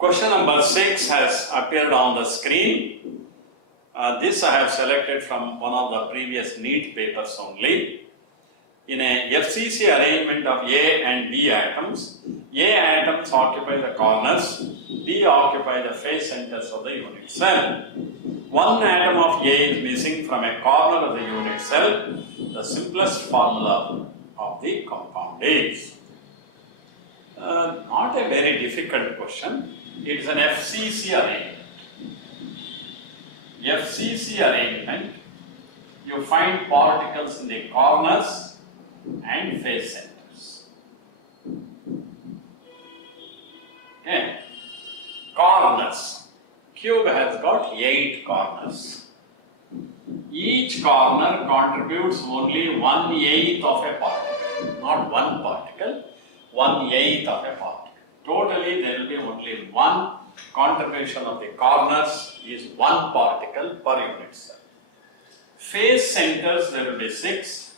Question number 6 has appeared on the screen. This I have selected from one of the previous NEET papers only. In a FCC arrangement of A and B atoms, A atoms occupy the corners, B occupy the face centers of the unit cell. One atom of A is missing from a corner of the unit cell. The simplest formula of the compound is. Not a very difficult question. It is an FCC arrangement. FCC arrangement, you find particles in the corners and face centers. Okay. Corners. Cube has got 8 corners. Each corner contributes only 1/8 of a particle, not one particle, 1/8 of a particle. Totally there will be only one contribution of the corners is 1 particle per unit cell. Face centers there will be 6.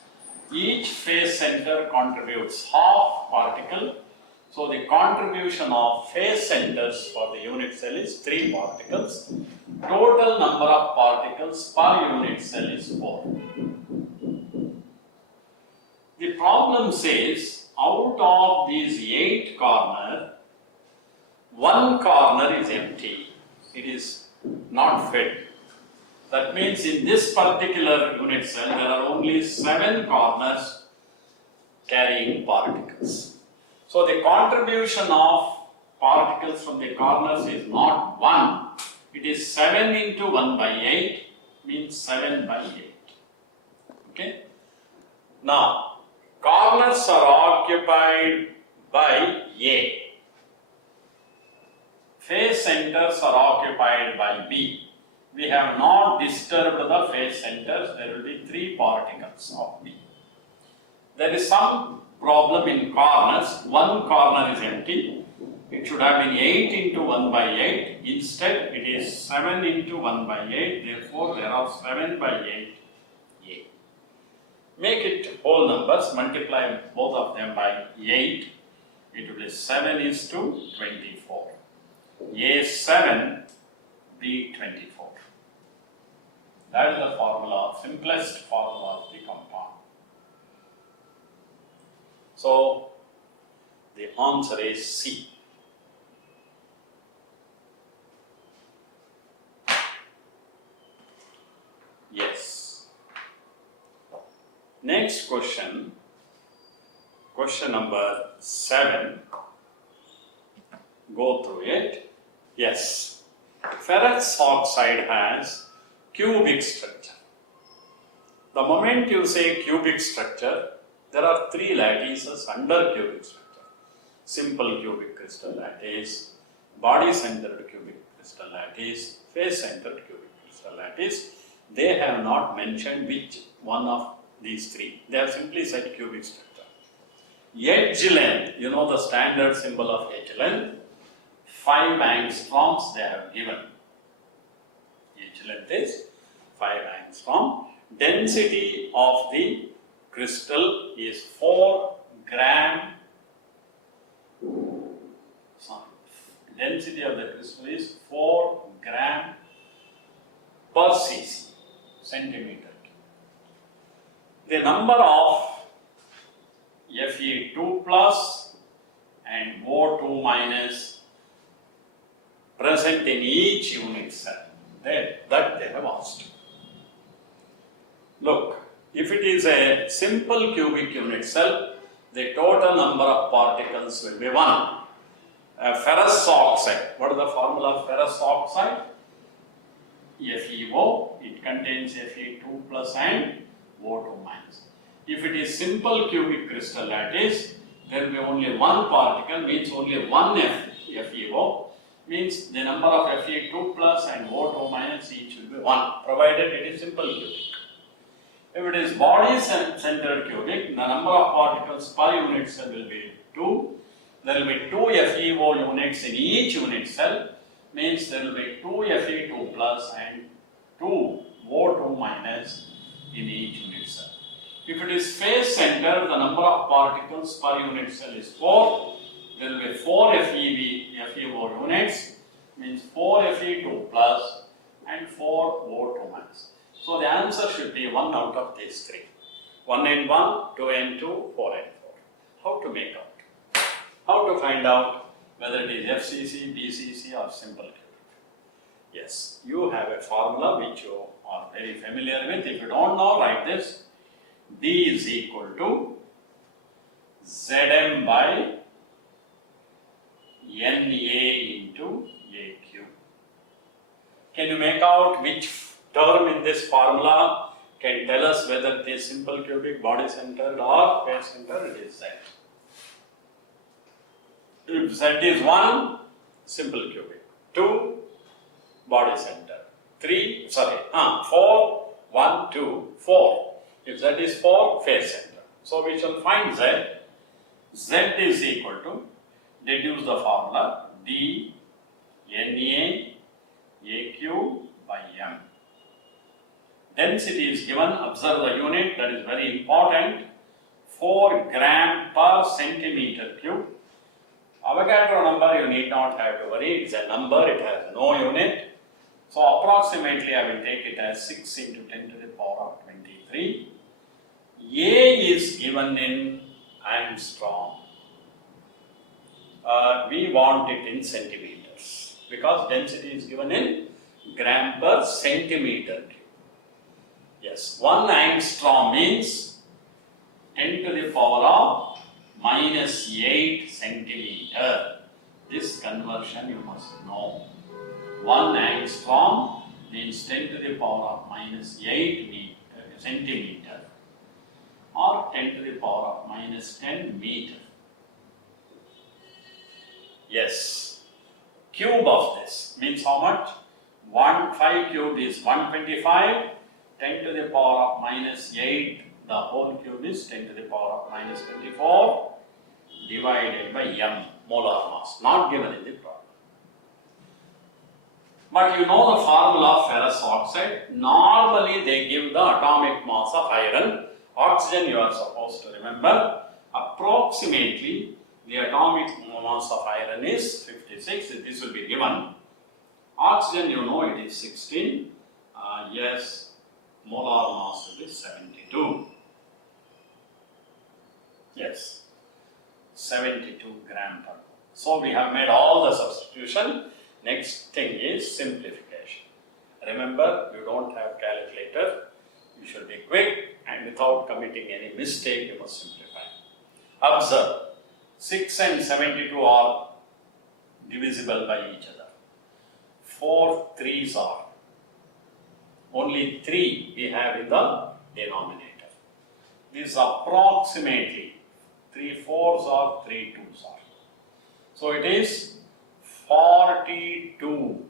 Each face center contributes half particle. So the contribution of face centers for the unit cell is 3 particles. Total number of particles per unit cell is 4. The problem says out of these 8 corners, 1 corner is empty. It is not filled. That means in this particular unit cell there are only 7 corners carrying particles. So the contribution of particles from the corners is not 1. It is 7 into 1/8 means 7/8. Okay. Now corners are occupied by A. Face centers are occupied by B. We have not disturbed the face centers. There will be 3 particles of B. There is some problem in corners. 1 corner is empty. It should have been 8 into 1/8. Instead, it is 7 into 1/8. Therefore, there are 7/8 A. Make it whole numbers. Multiply both of them by 8. It will be 7 is to 24. A 7, B 24. That is the formula, simplest formula of the compound. So, the answer is C. Yes. Next question, question number 7. Go through it. Yes. Ferrous oxide has cubic structure. The moment you say cubic structure, there are 3 lattices under cubic structure. Simple cubic crystal lattice, body-centered cubic crystal lattice, face-centered cubic crystal lattice. They have not mentioned which one of these 3. They have simply said cubic structure. Edge length, you know the standard symbol of edge length, 5 angstroms they have given. Edge length is 5 angstrom. Density of the crystal is 4 gram. Density of the crystal is 4 gram per cc, centimeter. The number of Fe2 plus and O2 minus present in each unit cell, that they have asked. Look, if it is a simple cubic unit cell, the total number of particles will be 1. Ferrous oxide, what is the formula of ferrous oxide? FeO, it contains Fe2 plus and O2 minus. If it is simple cubic crystal lattice, there will be only 1 particle, means only 1 FeO, means the number of Fe2 plus and O2 minus each will be 1, provided it is simple cubic. If it is body-centered cubic, the number of particles per unit cell will be 2. There will be 2 FeO units in each unit cell, means there will be 2 Fe2 plus and 2 O2 minus in each unit cell. If it is face center, the number of particles per unit cell is 4. There will be 4 FeO units is 3. 1n1, 2n2, 4n4. How to make out? How to find out whether it is FCC, BCC or simple cubic? Yes, you have a formula which you are very familiar with. If you don't know, write this. D is equal to Zm by Na into Aq. Can you make out which term in this formula can tell us whether it is simple cubic, body centered or face centered? It is Z. If Z is 1, simple cubic. 2, body center. 4, 1, 2, 4. If Z is 4, face center. So we shall find Z. Z is equal to, deduce the formula, D Na Aq by M. Density is given, observe the unit, that is very important, 4 gram per centimeter cube. Avogadro number you need not have to worry, it is a number, it has no unit. So approximately I will take it as 6 into 10 to the power of 23. A is given in angstrom. We want it in centimeters because density is given in gram per centimeter cube. Yes, 1 angstrom means 10 to the power of minus 8 centimeter. This conversion you must know. 1 angstrom means 10 to the power of minus 8 centimeter or 10 to the power of minus 10 meter. Yes, cube of this means how much? 5 cubed is 125, 10 to the power of minus 8, the whole cube is 10 to the power of minus 24 divided by m, molar mass, not given in the problem. But you know the formula of ferrous oxide. Normally they give the atomic mass of iron. Oxygen you are supposed to remember. Approximately the atomic mass of iron is 56. This will be given. Oxygen you know it is 16. Yes, molar mass will be 72. Yes, 72 gram per mole. So we have made all the substitution. Next thing is simplification. Remember, you don't have calculator. You should be quick and without committing any mistake, you must simplify. Observe, 6 and 72 are divisible by each other. 4 3s are. Only 3 we have in the denominator. This approximately 3 4s are, 3 2s are. So it is 42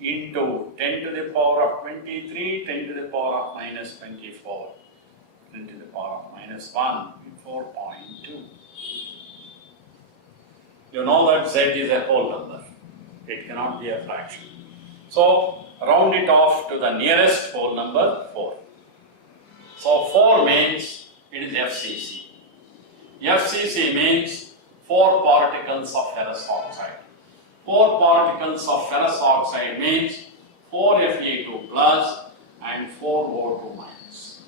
into 10 to the power of 23, 10 to the power of minus 24, 10 to the power of minus 1, 4.2. You know that Z is a whole number. It cannot be a fraction. So round it off to the nearest whole number, 4. So 4 means it is FCC. FCC means 4 particles of ferrous oxide. 4 particles of ferrous oxide means 4 Fe2 plus and 4 O2 minus.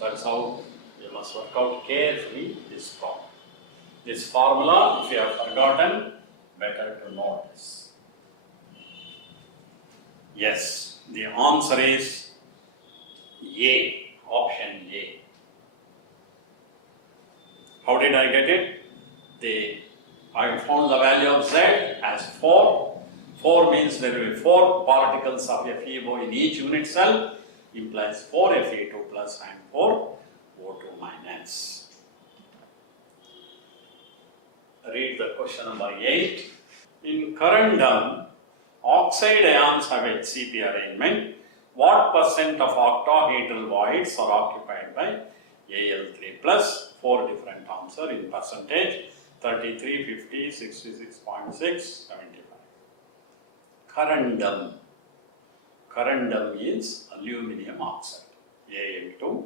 That's how you must work out carefully this problem. This formula, if you have forgotten, better to know this. Yes, the answer is A, option A. How did I get it? I found the value of Z as 4. 4 means there will be 4 particles of FeO in each unit cell, implies 4 Fe2 plus and 4 O2 minus. Read the question number 8. In corundum, oxide ions have HCP arrangement. What percent of octahedral voids are occupied by Al3 plus? 4 different answers in percentage. 33, 50, 66.6, 75. Corundum. Corundum means aluminum oxide, Al2O3.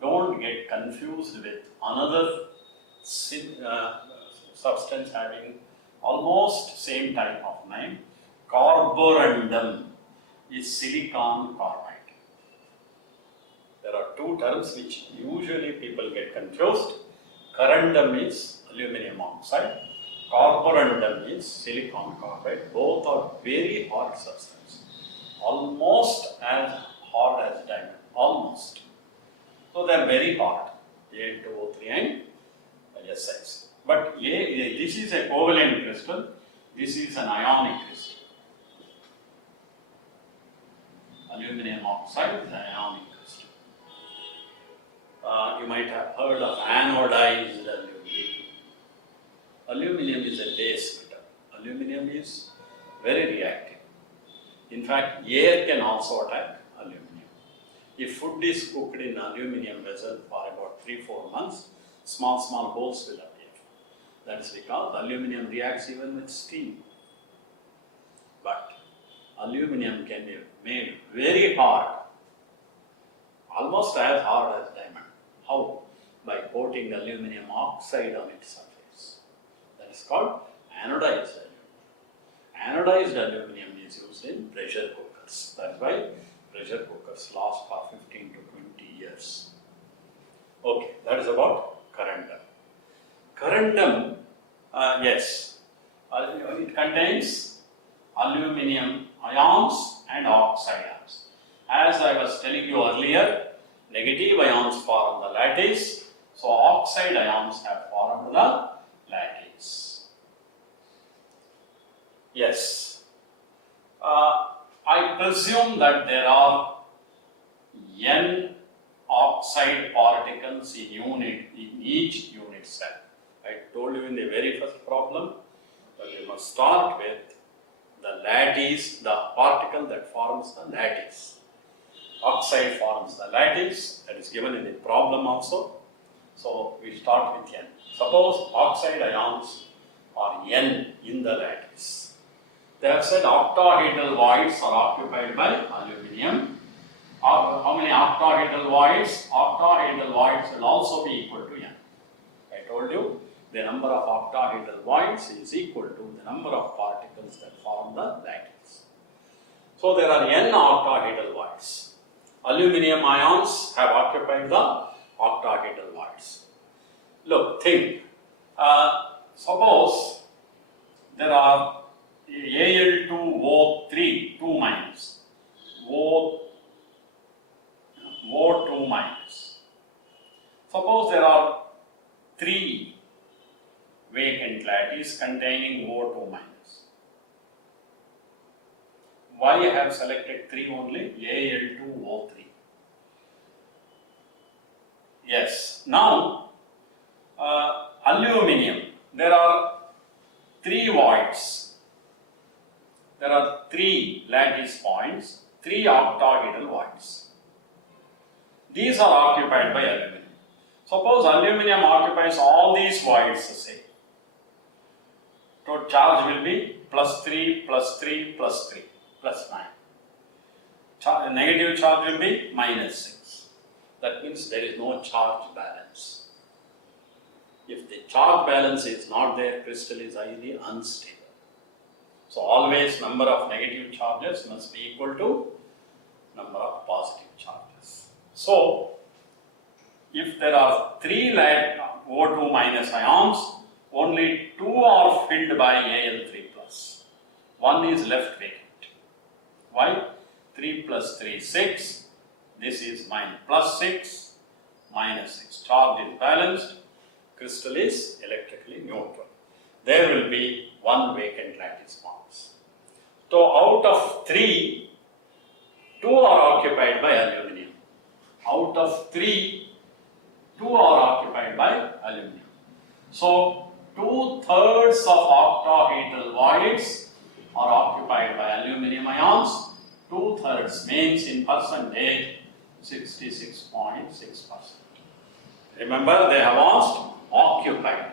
Don't get confused with another substance having almost same type of name. Carborundum is silicon carbide. two terms which usually people get confused. Corundum is aluminum oxide, carborundum is silicon carbide. Both are very hard substances, almost as hard as diamond, almost. So they are very hard, Al2O3 and Si. But this is a covalent crystal, this is an ionic crystal. Aluminum oxide is an ionic crystal. You might have heard of anodized aluminum. Aluminum is a base metal. Aluminum is very reactive. In fact, air can also attack aluminum. If food is cooked in aluminum vessel for about 3-4 months, small holes will appear. That is because aluminum reacts even with steam. But aluminum can be made very hard, almost as hard as diamond. How? By coating aluminum oxide on its surface. That is called anodized aluminum. Anodized aluminum is used in pressure cookers. That is why pressure cookers last for 15 to 20 years. Okay, that is about corundum. Corundum, yes, it contains aluminum ions and oxide ions. As I was telling you earlier, negative ions form the lattice, so oxide ions have formed the lattice. Yes, I presume that there are n oxide particles in each unit cell. I told you in the very first problem that you must start with the lattice, the particle that forms the lattice. Oxide forms the lattice, that is given in the problem also. So we start with n. Suppose oxide ions are n in the lattice. They have said octahedral voids are occupied by aluminum. How many octahedral voids? Octahedral voids will also be equal to n. I told you the number of octahedral voids is equal to the number of particles that form the lattice. So there are n octahedral voids. Aluminum ions have occupied the octahedral voids. Look, think. Suppose there are Al2O3, 2 minus, O2 minus. Suppose there are 3 vacant lattice containing O2 minus. Why I have selected 3 only? Al2O3. Yes. Now, aluminum, there are 3 voids. There are 3 lattice points, 3 octahedral voids. These are occupied by aluminum. Suppose aluminum occupies all these voids, say. So charge will be plus 3, plus 3, plus 3, plus 9. Negative charge will be minus 6. That means there is no charge balance. If the charge balance is not there, crystal is highly unstable. So always number of negative charges must be equal to number of positive charges. So if there are 3 O2 minus ions, only 2 are filled by Al3 plus. 1 is left vacant. Why? 3 plus 3 is 6. This is plus 6, minus 6. Charge is balanced. Crystal is electrically neutral. There will be 1 vacant lattice bonds. So out of 3, 2 are occupied by aluminum. Out of 3, 2 are occupied by aluminum. So 2/3 of octahedral voids are occupied by aluminum ions. 2/3 means in percentage 66.6%. Remember, they have asked occupied.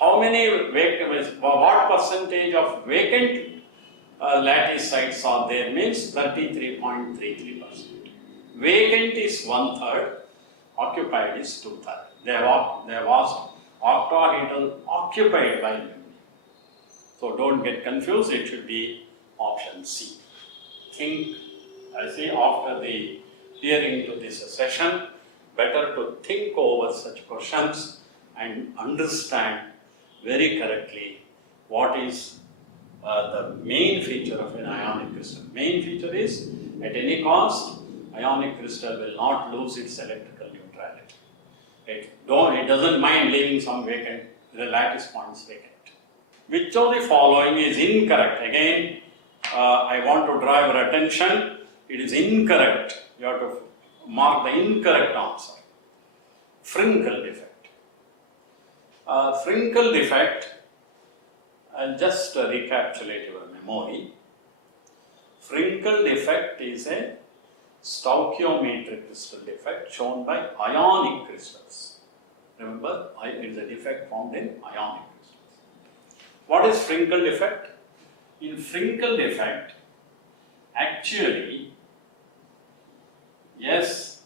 How many what percentage of vacant lattice sites are there means 33.33%. Vacant is 1/3, occupied is 2/3. They have asked octahedral occupied by aluminum. So don't get confused, it should be option C. Think, I say after the adhering to this session. Better to think over such questions and understand very correctly what is the main feature of an ionic crystal. Main feature is, at any cost, ionic crystal will not lose its electrical neutrality. It doesn't mind leaving some vacant, the lattice points vacant. Which of the following is incorrect? Again, I want to draw your attention. It is incorrect. You have to mark the incorrect answer. Frinkle defect. Frinkle defect, I'll just recapitulate your memory. Frinkle defect is a stoichiometric crystal defect shown by ionic crystals. Remember, it is a defect found in ionic crystals. What is Frinkle defect? In Frinkle defect, actually, yes,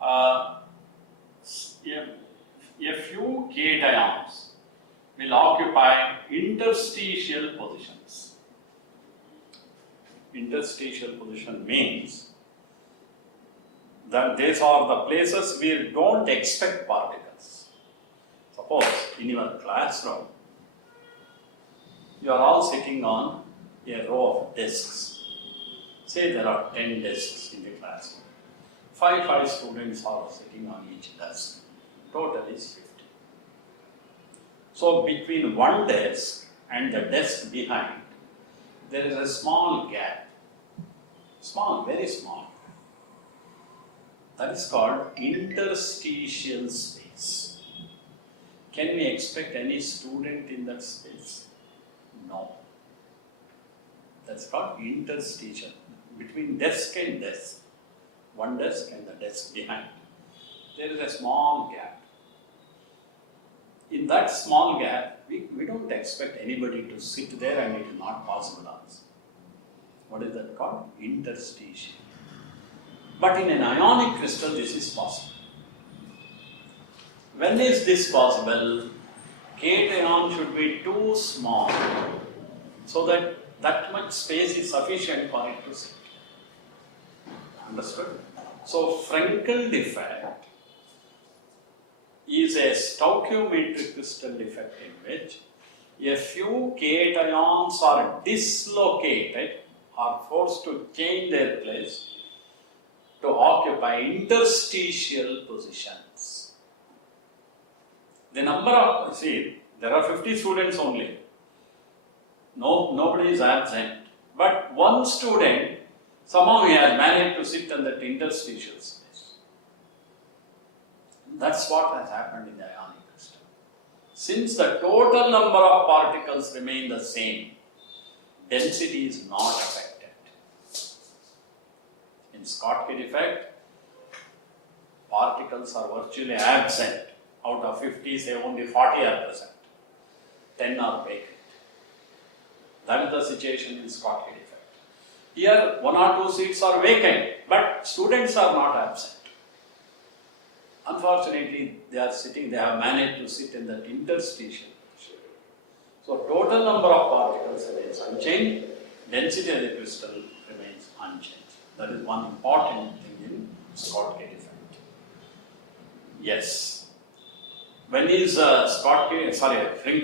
a few cations will occupy interstitial positions. Interstitial position means that these are the places where you don't expect particles. Suppose in your classroom, you are all sitting on a row of desks. Say there are 10 desks in the classroom. Five students are sitting on each desk. Total is 50. So between one desk and the desk behind, there is a small gap. Small, very small. That is called interstitial space. Can we expect any student in that space? No. That's called interstitial. Between desk and desk, one desk and the desk behind, there is a small gap. In that small gap, we don't expect anybody to sit there, and it is not possible also. What is that called? Interstitial. But in an ionic crystal, this is possible. When is this possible? Cation should be too small so that much space is sufficient for it to sit. Understood? So, Frinkle defect is a stoichiometric crystal defect in which a few cations are dislocated, are forced to change their place to occupy interstitial positions. The number of, there are 50 students only. Nobody is absent. But one student, somehow he has managed to sit in that interstitial space. That's what has happened in the ionic crystal. Since the total number of particles remain the same, density is not affected. In Schottky defect, particles are virtually absent. Out of 50, say only 40 are present. 10 are vacant. That is the situation in Schottky defect. Here, 1 or 2 seats are vacant, but students are not absent. Unfortunately, they have managed to sit in that interstitial position. So, total number of particles remains unchanged, density of the crystal remains unchanged. That is one important thing in Schottky defect. Yes. When is Frinkle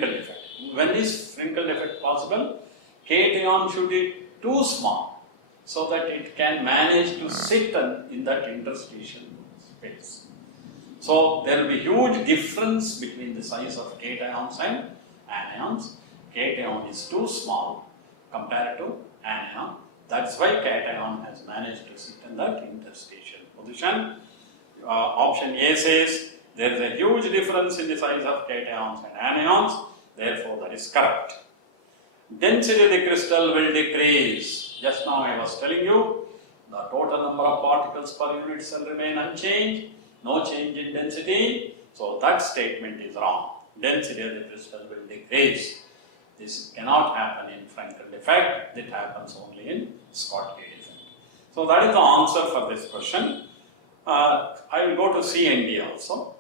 defect? When is Frinkle defect possible? Cation should be too small so that it can manage to sit in that interstitial space. So there will be huge difference between the size of cations and anions. Cation is too small compared to anion. That's why cation has managed to sit in that interstitial position. Option A says there is a huge difference in the size of cations and anions. Therefore, that is correct. Density of the crystal will decrease. Just now I was telling you, the total number of particles per unit cell remain unchanged. No change in density, so that statement is wrong. Density of the crystal will decrease. This cannot happen in Frinkle defect, it happens only in Schottky defect. So that is the answer for this question. I will go to C and D also.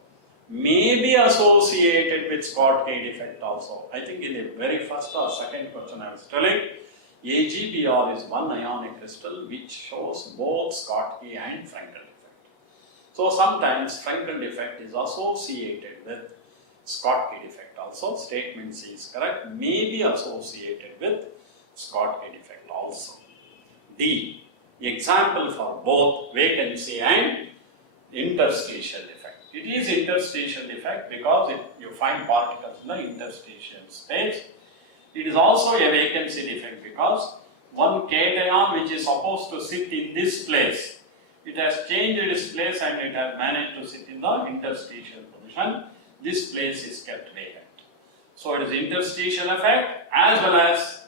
May be associated with Schottky defect also. I think in the very first or second question I was telling, AgBr is one ionic crystal which shows both Schottky and Frinkle defect. So sometimes Frankel defect is associated with Schottky defect also. Statement C is correct. May be associated with Schottky defect also. D. Example for both vacancy and interstitial defect. It is interstitial defect because you find particles in the interstitial space. It is also a vacancy defect because one cation which is supposed to sit in this place, it has changed its place and it has managed to sit in the interstitial position. This place is kept vacant. So it is interstitial effect as well as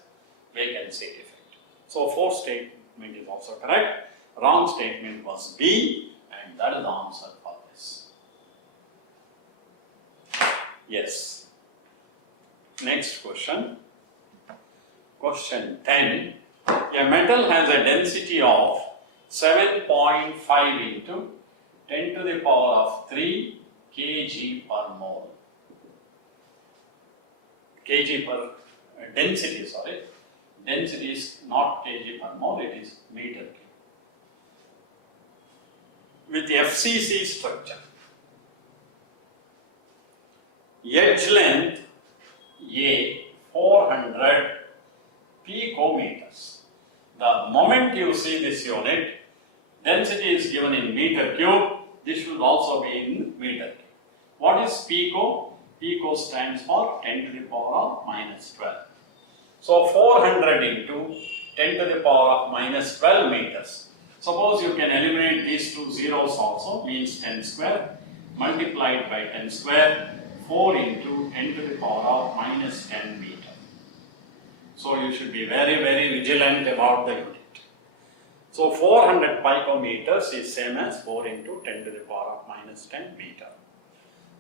vacancy defect. So fourth statement is also correct. Wrong statement was B, and that is the answer for this. Yes. Next question. Question 10. A metal has a density of 7.5 into 10 to the power of 3 kg per mole. Kg per density, sorry. Density is not kg per mole, it is meter cube. With FCC structure. Edge length A 400 picometers. The moment you see this unit, density is given in meter cube. This should also be in meter cube. What is pico? Pico stands for 10 to the power of minus 12. So 400 into 10 to the power of minus 12 meters. Suppose you can eliminate these two zeros also, means 10 square, multiplied by 10 square, 4 into 10 to the power of minus 10 meter. So you should be very, very vigilant about the unit. So 400 picometers is same as 4 into 10 to the power of minus 10 meter.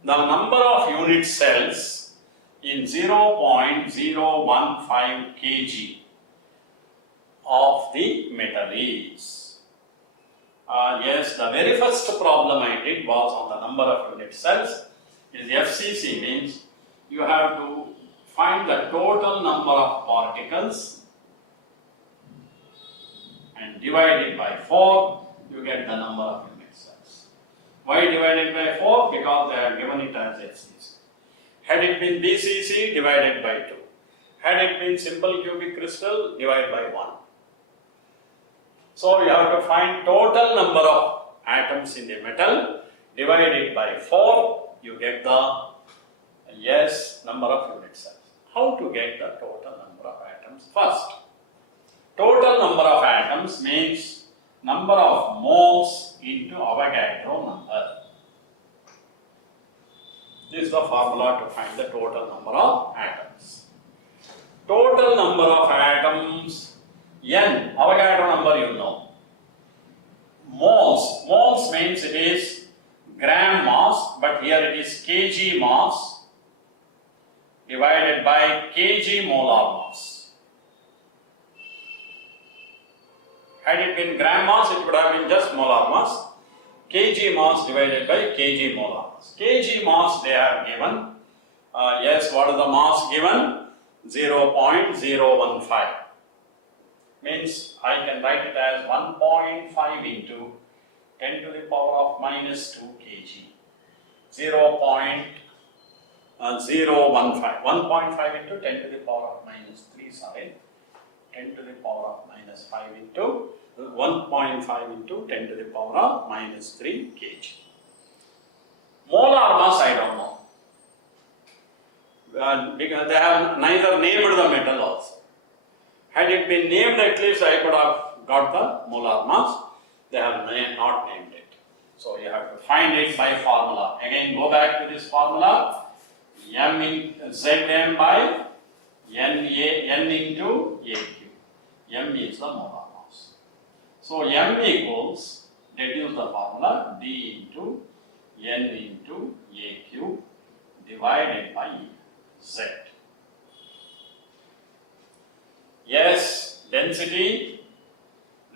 The number of unit cells in 0.015 kg of the metal is. Yes, the very first problem I did was on the number of unit cells. Is FCC means you have to find the total number of particles and divide it by 4, you get the number of unit cells. Why divided by 4? Because they have given it as FCC. Had it been BCC, divided by 2. Had it been simple cubic crystal, divide by 1. So you have to find total number of atoms in the metal, divide it by 4, you get the number of unit cells. How to get the total number of atoms? First, total number of atoms means number of moles into Avogadro number. This is the formula to find the total number of atoms. Total number of atoms, N, Avogadro number you know. Moles means it is gram mass, but here it is kg mass divided by kg molar mass. Had it been gram mass, it would have been just molar mass. Kg mass divided by kg molar mass. Kg mass they have given. What is the mass given? 0.015. Means I can write it as 1.5 into 10 to the power of minus 2 kg. 0.015. 1.5 into 10 to the power of minus 3, 10 to the power of minus 5 into 1.5 into 10 to the power of minus 3 kg. Molar mass I don't know. Because they have neither named the metal also. Had it been named, at least I could have got the molar mass. They have not named it. So you have to find it by formula. Again, go back to this formula. M in Zm by N into AQ. M is the molar mass. So M equals, deduce the formula, D into N into AQ divided by Z. Yes, density.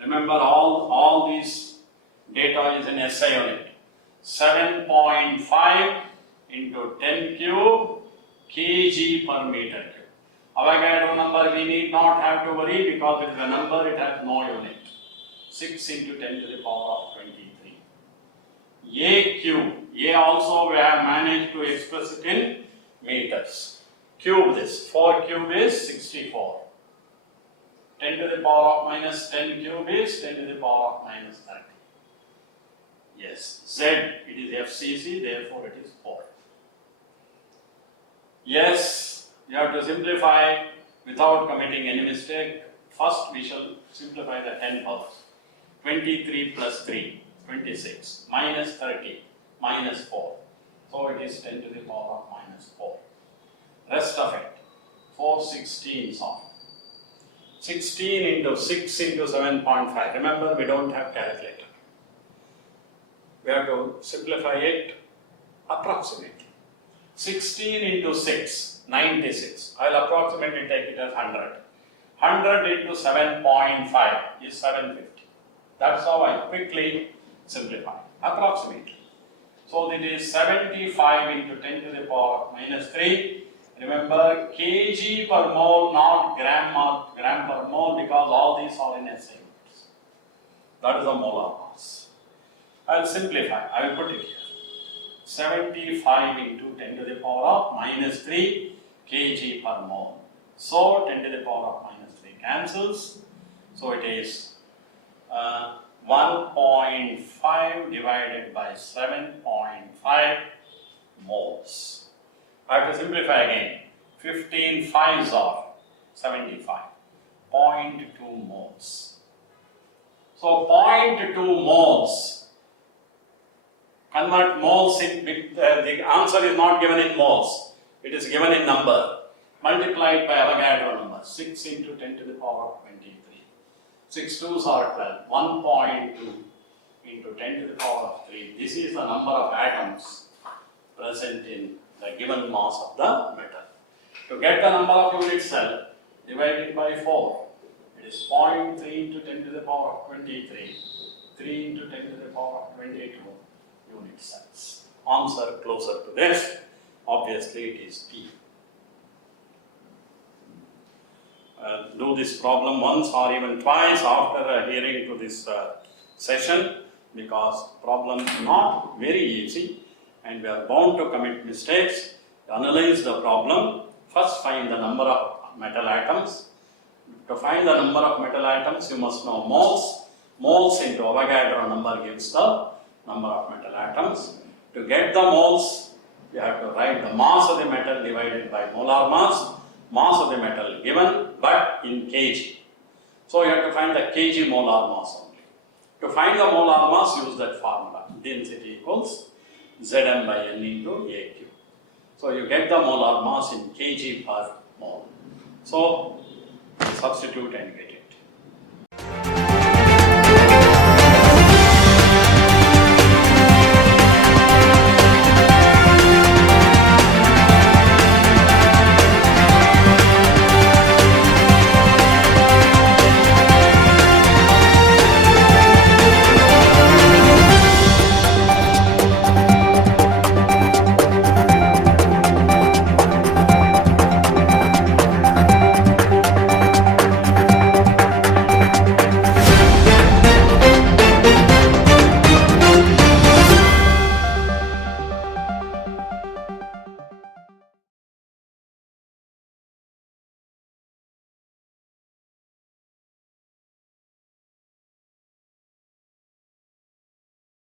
Remember all these data is in SI unit. 7.5 into 10 cube kg per meter cube. Avogadro number we need not have to worry because it is a number, it has no unit. 6 into 10 to the power of 23. A cube. A also we have managed to express it in meters. Cube this. 4 cube is 64. 10 to the power of minus 10 cube is 10 to the power of minus 30. Yes. Z, it is FCC, therefore it is 4. Yes, you have to simplify without committing any mistake. First we shall simplify the 10 powers. 23 plus 3, 26, minus 30, minus 4. So it is 10 to the power of minus 4. Rest of it, 4 16s of 16 into 6 into 7.5. Remember, we don't have calculator. We have to simplify it approximately. 16 into 6, 96. I will approximately take it as 100. 100 into 7.5 is 750. That's how I quickly simplify, approximately. So it is 75 into 10 to the power of minus 3. Remember, kg per mole, not gram per mole, because all these are in SI units. That is the molar mass. I will simplify. I will put it here. 75 into 10 to the power of minus 3 kg per mole. So 10 to the power of minus 3 cancels. So it is 1.5 divided by 7.5 moles. I have to simplify again. 15 5s are 75. 0.2 moles. So 0.2 moles. Convert moles in, the answer is not given in moles. It is given in number. Multiplied by Avogadro number. 6 into 10 to the power of 23. 6 2s are 12. 1.2 into 10 to the power of 3. This is the number of atoms present in the given mass of the metal. To get the number of unit cell, divide it by 4. It is 0.3 into 10 to the power of 23. 3 into 10 to the power of 22 unit cells. Answer closer to this. Obviously, it is P. Do this problem once or even twice after adhering to this session, because problem is not very easy and we are bound to commit mistakes. Analyze the problem. First find the number of metal atoms. To find the number of metal atoms, you must know moles. Moles into Avogadro number gives the number of metal atoms. To get the moles, you have to write the mass of the metal divided by molar mass. Mass of the metal given, but in kg. So you have to find the kg molar mass only. To find the molar mass, use that formula. Density equals Zm by N into Aq. So you get the molar mass in kg per mole. So substitute and get it.